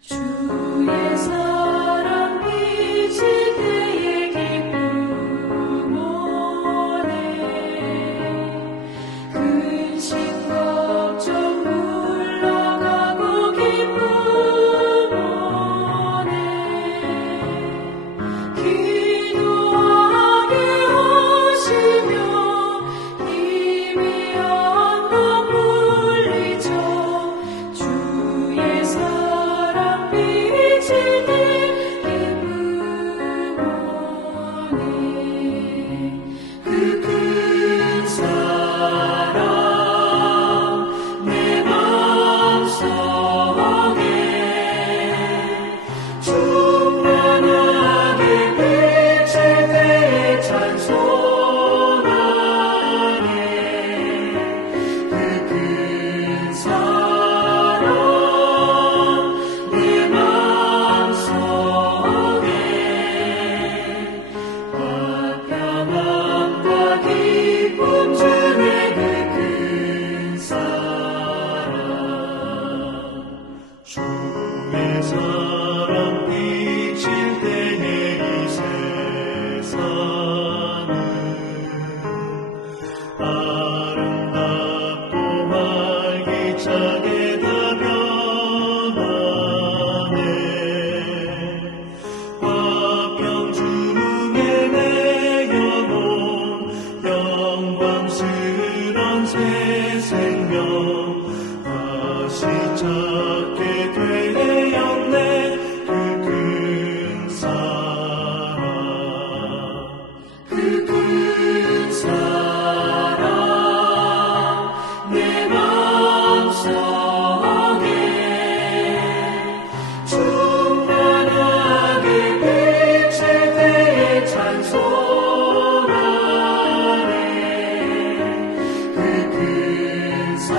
주의 사랑 비칠 때의 기쁨 오네. 근심 걱정 물러가고 기쁨 오네. 기도하게 하시며 힘이 언덕 물리쳐 주의 사랑 비칠 때 기쁨 오네. 그 큰 사랑 내 맘속에 충만하게 비칠 때에 찬송하네. 그 큰 사랑 내 맘속에 화평함과 기쁨 주네. 그 큰 사랑 주의 사랑 비칠 때에 이 세상은 아름답고 활기차게 다 변하네. 화평 주rum에 내 영혼 영광스런 새 생명 다시 찾게 되었네. 그 큰 사랑 그 큰 사랑 내 맘속에 충만하게 비칠 때에 찬송하네. 그 큰 사랑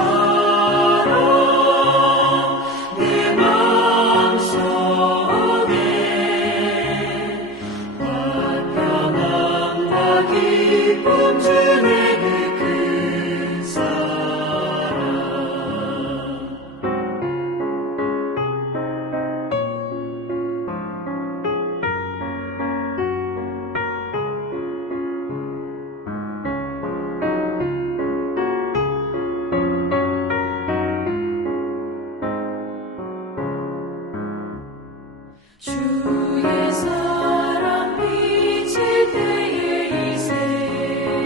내 맘속에 화평함과 기쁨 주네. 그 큰 사랑 주의 사랑 비칠 때에 이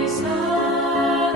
세상은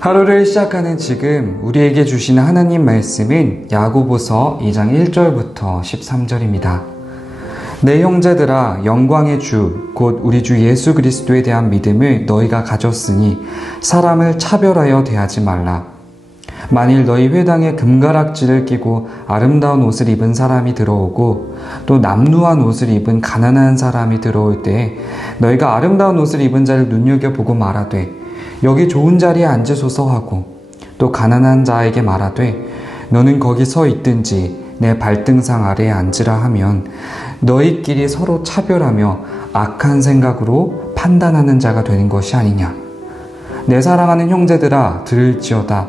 하루를 시작하는 지금 우리에게 주시는 하나님 말씀은 야고보서 2장 1절부터 13절입니다. 내 형제들아, 영광의 주 곧 우리 주 예수 그리스도에 대한 믿음을 너희가 가졌으니 사람을 차별하여 대하지 말라. 만일 너희 회당에 금가락지를 끼고 아름다운 옷을 입은 사람이 들어오고 또 남루한 옷을 입은 가난한 사람이 들어올 때 너희가 아름다운 옷을 입은 자를 눈여겨보고 말하되 여기 좋은 자리에 앉으소서 하고 또 가난한 자에게 말하되 너는 거기 서 있든지 내 발등상 아래에 앉으라 하면 너희끼리 서로 차별하며 악한 생각으로 판단하는 자가 되는 것이 아니냐. 내 사랑하는 형제들아, 들을지어다.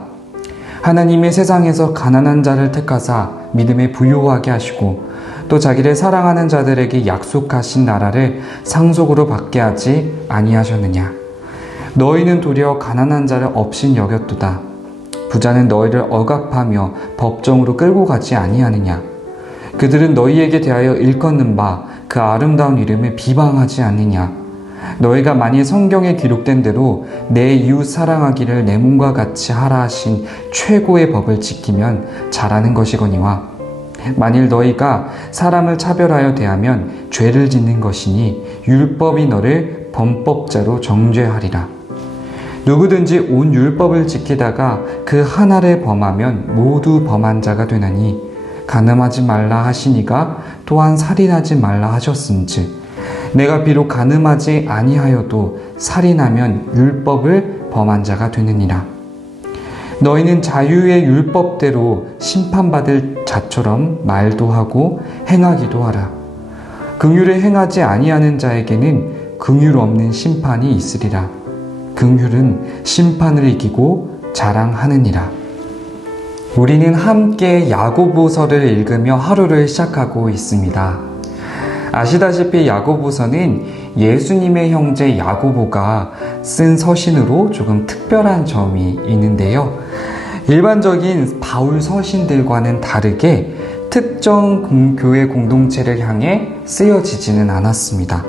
하나님의 세상에서 가난한 자를 택하사 믿음에 부요하게 하시고 또 자기를 사랑하는 자들에게 약속하신 나라를 상속으로 받게 하지 아니하셨느냐. 너희는 도리어 가난한 자를 업신 여겼도다. 부자는 너희를 억압하며 법정으로 끌고 가지 아니하느냐. 그들은 너희에게 대하여 일컫는 바 그 아름다운 이름을 비방하지 않느냐. 너희가 만일 성경에 기록된 대로 내 이웃 사랑하기를 내 몸과 같이 하라 하신 최고의 법을 지키면 잘하는 것이거니와 만일 너희가 사람을 차별하여 대하면 죄를 짓는 것이니 율법이 너를 범법자로 정죄하리라. 누구든지 온 율법을 지키다가 그 하나를 범하면 모두 범한 자가 되나니 간음하지 말라 하시니가 또한 살인하지 말라 하셨음즉 내가 비록 간음하지 아니하여도 살인하면 율법을 범한 자가 되느니라. 너희는 자유의 율법대로 심판받을 자처럼 말도 하고 행하기도 하라. 긍휼을 행하지 아니하는 자에게는 긍휼 없는 심판이 있으리라. 긍휼은 심판을 이기고 자랑하느니라. 우리는 함께 야고보서를 읽으며 하루를 시작하고 있습니다. 아시다시피 야고보서는 예수님의 형제 야고보가 쓴 서신으로 조금 특별한 점이 있는데요. 일반적인 바울 서신들과는 다르게 특정 교회 공동체를 향해 쓰여지지는 않았습니다.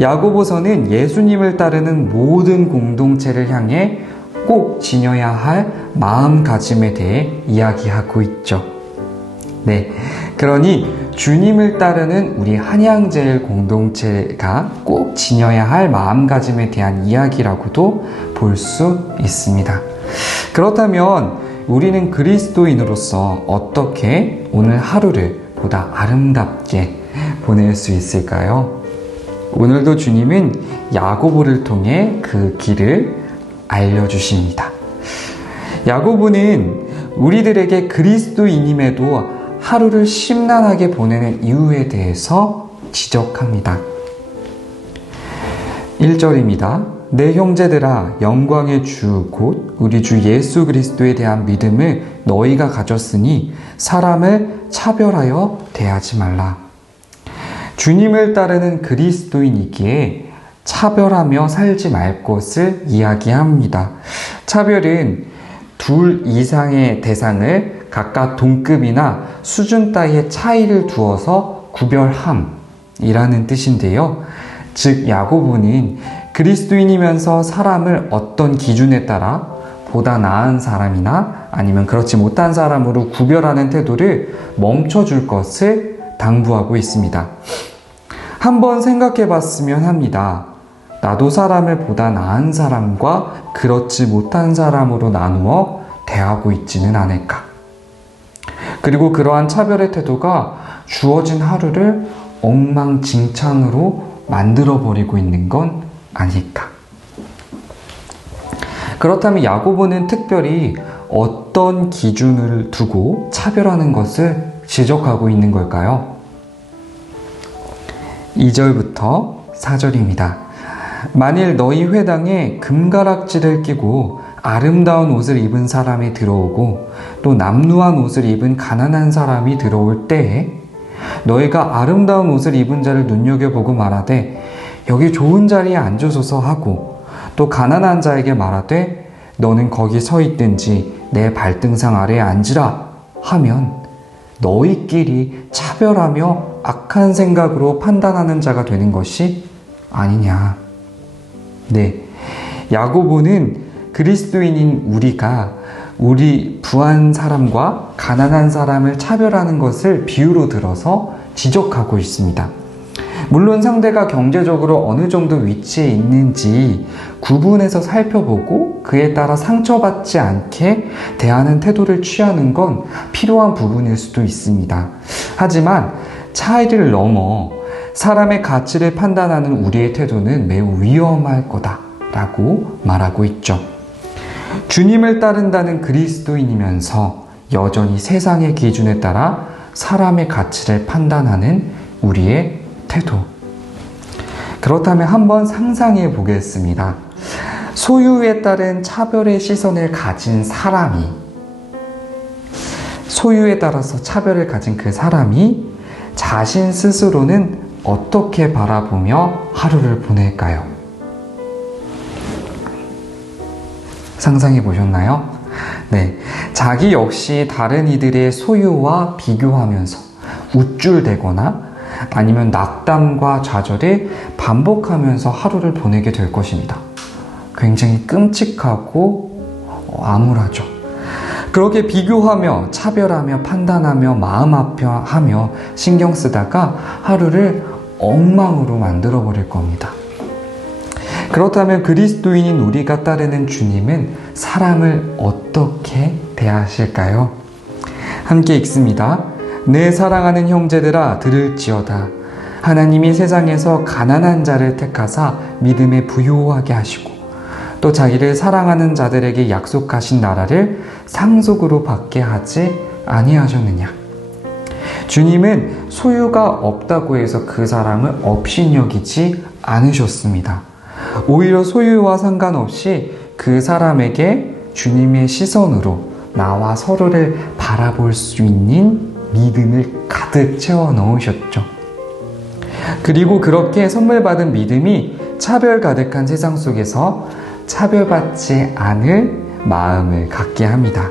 야고보서는 예수님을 따르는 모든 공동체를 향해 꼭 지녀야 할 마음가짐에 대해 이야기하고 있죠. 네, 그러니 주님을 따르는 우리 한양제일 공동체가 꼭 지녀야 할 마음가짐에 대한 이야기라고도 볼 수 있습니다. 그렇다면 우리는 그리스도인으로서 어떻게 오늘 하루를 보다 아름답게 보낼 수 있을까요? 오늘도 주님은 야고보를 통해 그 길을 알려주십니다. 야고보는 우리들에게 그리스도인임에도 하루를 심란하게 보내는 이유에 대해서 지적합니다. 1절입니다. 내 형제들아, 영광의 주 곧 우리 주 예수 그리스도에 대한 믿음을 너희가 가졌으니 사람을 차별하여 대하지 말라. 주님을 따르는 그리스도인이기에 차별하며 살지 말 것을 이야기합니다. 차별은 둘 이상의 대상을 각각 동급이나 수준 따위의 차이를 두어서 구별함이라는 뜻인데요. 즉 야고보는 그리스도인이면서 사람을 어떤 기준에 따라 보다 나은 사람이나 아니면 그렇지 못한 사람으로 구별하는 태도를 멈춰줄 것을 당부하고 있습니다. 한번 생각해 봤으면 합니다. 나도 사람을 보다 나은 사람과 그렇지 못한 사람으로 나누어 대하고 있지는 않을까? 그리고 그러한 차별의 태도가 주어진 하루를 엉망진창으로 만들어버리고 있는 건 아닐까? 그렇다면 야고보는 특별히 어떤 기준을 두고 차별하는 것을 지적하고 있는 걸까요? 2절부터 4절입니다. 만일 너희 회당에 금가락지를 끼고 아름다운 옷을 입은 사람이 들어오고 또 남루한 옷을 입은 가난한 사람이 들어올 때에 너희가 아름다운 옷을 입은 자를 눈여겨보고 말하되 여기 좋은 자리에 앉으소서 하고 또 가난한 자에게 말하되 너는 거기 서 있든지 내 발등상 아래에 앉으라 하면 너희끼리 차별하며 악한 생각으로 판단하는 자가 되는 것이 아니냐. 네, 야고보는 그리스도인인 우리가 우리 부한 사람과 가난한 사람을 차별하는 것을 비유로 들어서 지적하고 있습니다. 물론 상대가 경제적으로 어느 정도 위치에 있는지 구분해서 살펴보고 그에 따라 상처받지 않게 대하는 태도를 취하는 건 필요한 부분일 수도 있습니다. 하지만 차이를 넘어 사람의 가치를 판단하는 우리의 태도는 매우 위험할 거다라고 말하고 있죠. 주님을 따른다는 그리스도인이면서 여전히 세상의 기준에 따라 사람의 가치를 판단하는 우리의 태도. 그렇다면 한번 상상해 보겠습니다. 소유에 따른 차별의 시선을 가진 사람이, 소유에 따라서 차별을 가진 그 사람이 자신 스스로는 어떻게 바라보며 하루를 보낼까요? 상상해 보셨나요? 네. 자기 역시 다른 이들의 소유와 비교하면서 우쭐대거나 아니면 낙담과 좌절을 반복하면서 하루를 보내게 될 것입니다. 굉장히 끔찍하고 암울하죠. 그렇게 비교하며 차별하며 판단하며 마음 아파하며 신경 쓰다가 하루를 엉망으로 만들어 버릴 겁니다. 그렇다면 그리스도인인 우리가 따르는 주님은 사람을 어떻게 대하실까요? 함께 읽습니다. 내 사랑하는 형제들아 들을지어다. 하나님이 세상에서 가난한 자를 택하사 믿음에 부요하게 하시고 또 자기를 사랑하는 자들에게 약속하신 나라를 상속으로 받게 하지 아니하셨느냐. 주님은 소유가 없다고 해서 그 사람을 업신여기지 않으셨습니다. 오히려 소유와 상관없이 그 사람에게 주님의 시선으로 나와 서로를 바라볼 수 있는 믿음을 가득 채워 넣으셨죠. 그리고 그렇게 선물 받은 믿음이 차별 가득한 세상 속에서 차별받지 않을 마음을 갖게 합니다.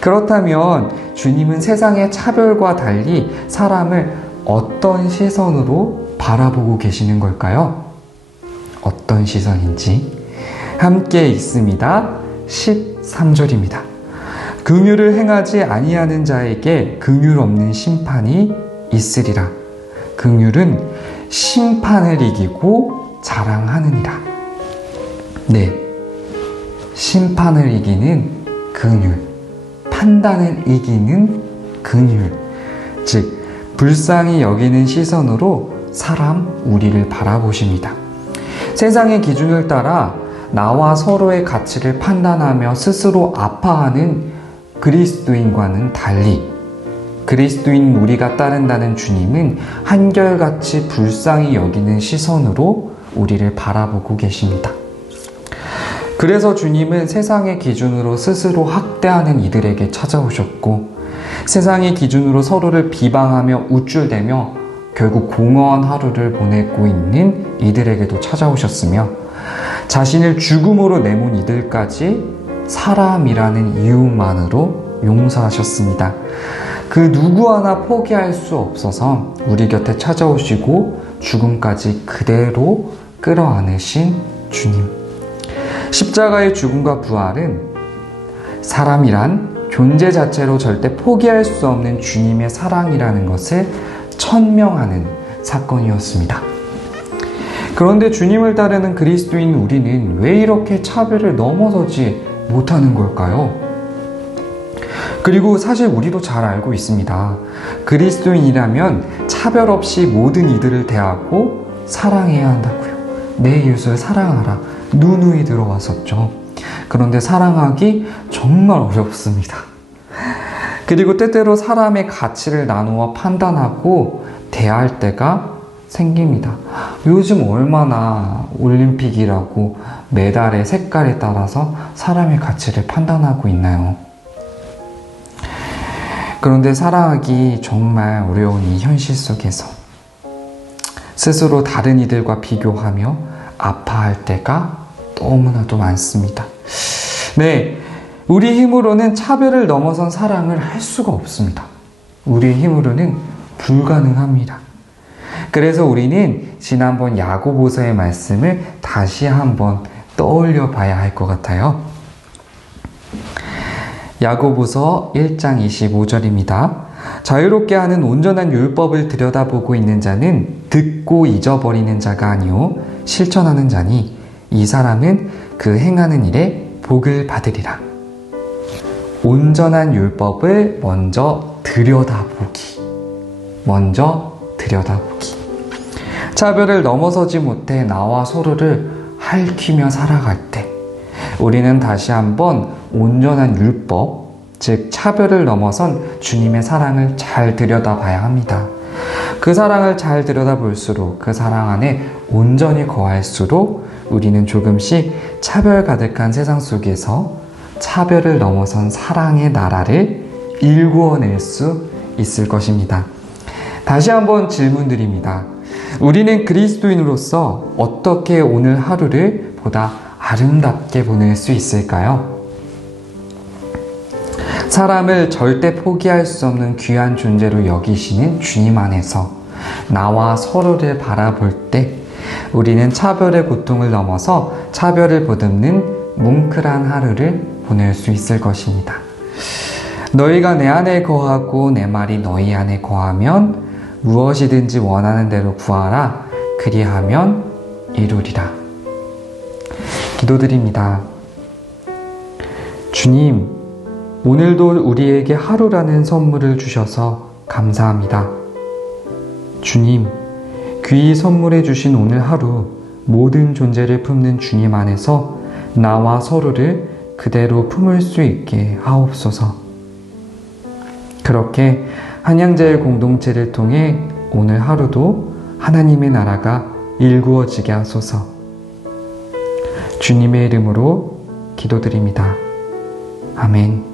그렇다면 주님은 세상의 차별과 달리 사람을 어떤 시선으로 바라보고 계시는 걸까요? 어떤 시선인지 함께 읽습니다. 13절입니다. 긍휼을 행하지 아니하는 자에게 긍휼 없는 심판이 있으리라. 긍휼은 심판을 이기고 자랑하느니라. 네, 심판을 이기는 긍휼, 판단을 이기는 긍휼, 즉 불쌍히 여기는 시선으로 우리를 바라보십니다. 세상의 기준을 따라 나와 서로의 가치를 판단하며 스스로 아파하는 그리스도인과는 달리 그리스도인 우리가 따른다는 주님은 한결같이 불쌍히 여기는 시선으로 우리를 바라보고 계십니다. 그래서 주님은 세상의 기준으로 스스로 학대하는 이들에게 찾아오셨고 세상의 기준으로 서로를 비방하며 우쭐대며 결국 공허한 하루를 보내고 있는 이들에게도 찾아오셨으며 자신을 죽음으로 내몬 이들까지 사람이라는 이유만으로 용서하셨습니다. 그 누구 하나 포기할 수 없어서 우리 곁에 찾아오시고 죽음까지 그대로 끌어안으신 주님. 십자가의 죽음과 부활은 사람이란 존재 자체로 절대 포기할 수 없는 주님의 사랑이라는 것을 천명하는 사건이었습니다. 그런데 주님을 따르는 그리스도인 우리는 왜 이렇게 차별을 넘어서지 못하는 걸까요? 그리고 사실 우리도 잘 알고 있습니다. 그리스도인이라면 차별 없이 모든 이들을 대하고 사랑해야 한다고요. 내 이웃을 사랑하라. 누누이 들어왔었죠. 그런데 사랑하기 정말 어렵습니다. 그리고 때때로 사람의 가치를 나누어 판단하고 대할 때가 생깁니다. 요즘 얼마나 올림픽이라고 메달의 색깔에 따라서 사람의 가치를 판단하고 있나요? 그런데 사랑하기 정말 어려운 이 현실 속에서 스스로 다른 이들과 비교하며 아파할 때가 너무나도 많습니다. 네, 우리 힘으로는 차별을 넘어선 사랑을 할 수가 없습니다. 우리의 힘으로는 불가능합니다. 그래서 우리는 지난번 야고보서의 말씀을 다시 한번 떠올려 봐야 할 것 같아요. 야고보서 1장 25절입니다. 자유롭게 하는 온전한 율법을 들여다보고 있는 자는 듣고 잊어버리는 자가 아니요 실천하는 자니 이 사람은 그 행하는 일에 복을 받으리라. 온전한 율법을 먼저 들여다보기. 차별을 넘어서지 못해 나와 서로를 핥히며 살아갈 때 우리는 다시 한번 온전한 율법, 즉 차별을 넘어선 주님의 사랑을 잘 들여다봐야 합니다. 그 사랑을 잘 들여다볼수록 그 사랑 안에 온전히 거할수록 우리는 조금씩 차별 가득한 세상 속에서 차별을 넘어선 사랑의 나라를 일구어낼 수 있을 것입니다. 다시 한번 질문드립니다. 우리는 그리스도인으로서 어떻게 오늘 하루를 보다 아름답게 보낼 수 있을까요? 사람을 절대 포기할 수 없는 귀한 존재로 여기시는 주님 안에서 나와 서로를 바라볼 때 우리는 차별의 고통을 넘어서 차별을 보듬는 뭉클한 하루를 보낼 수 있을 것입니다. 너희가 내 안에 거하고 내 말이 너희 안에 거하면 무엇이든지 원하는 대로 구하라. 그리하면 이루리라. 기도드립니다. 주님, 오늘도 우리에게 하루라는 선물을 주셔서 감사합니다. 주님, 귀히 선물해 주신 오늘 하루 모든 존재를 품는 주님 안에서 나와 서로를 그대로 품을 수 있게 하옵소서. 그렇게 한양제일 공동체를 통해 오늘 하루도 하나님의 나라가 일구어지게 하소서. 주님의 이름으로 기도드립니다. 아멘.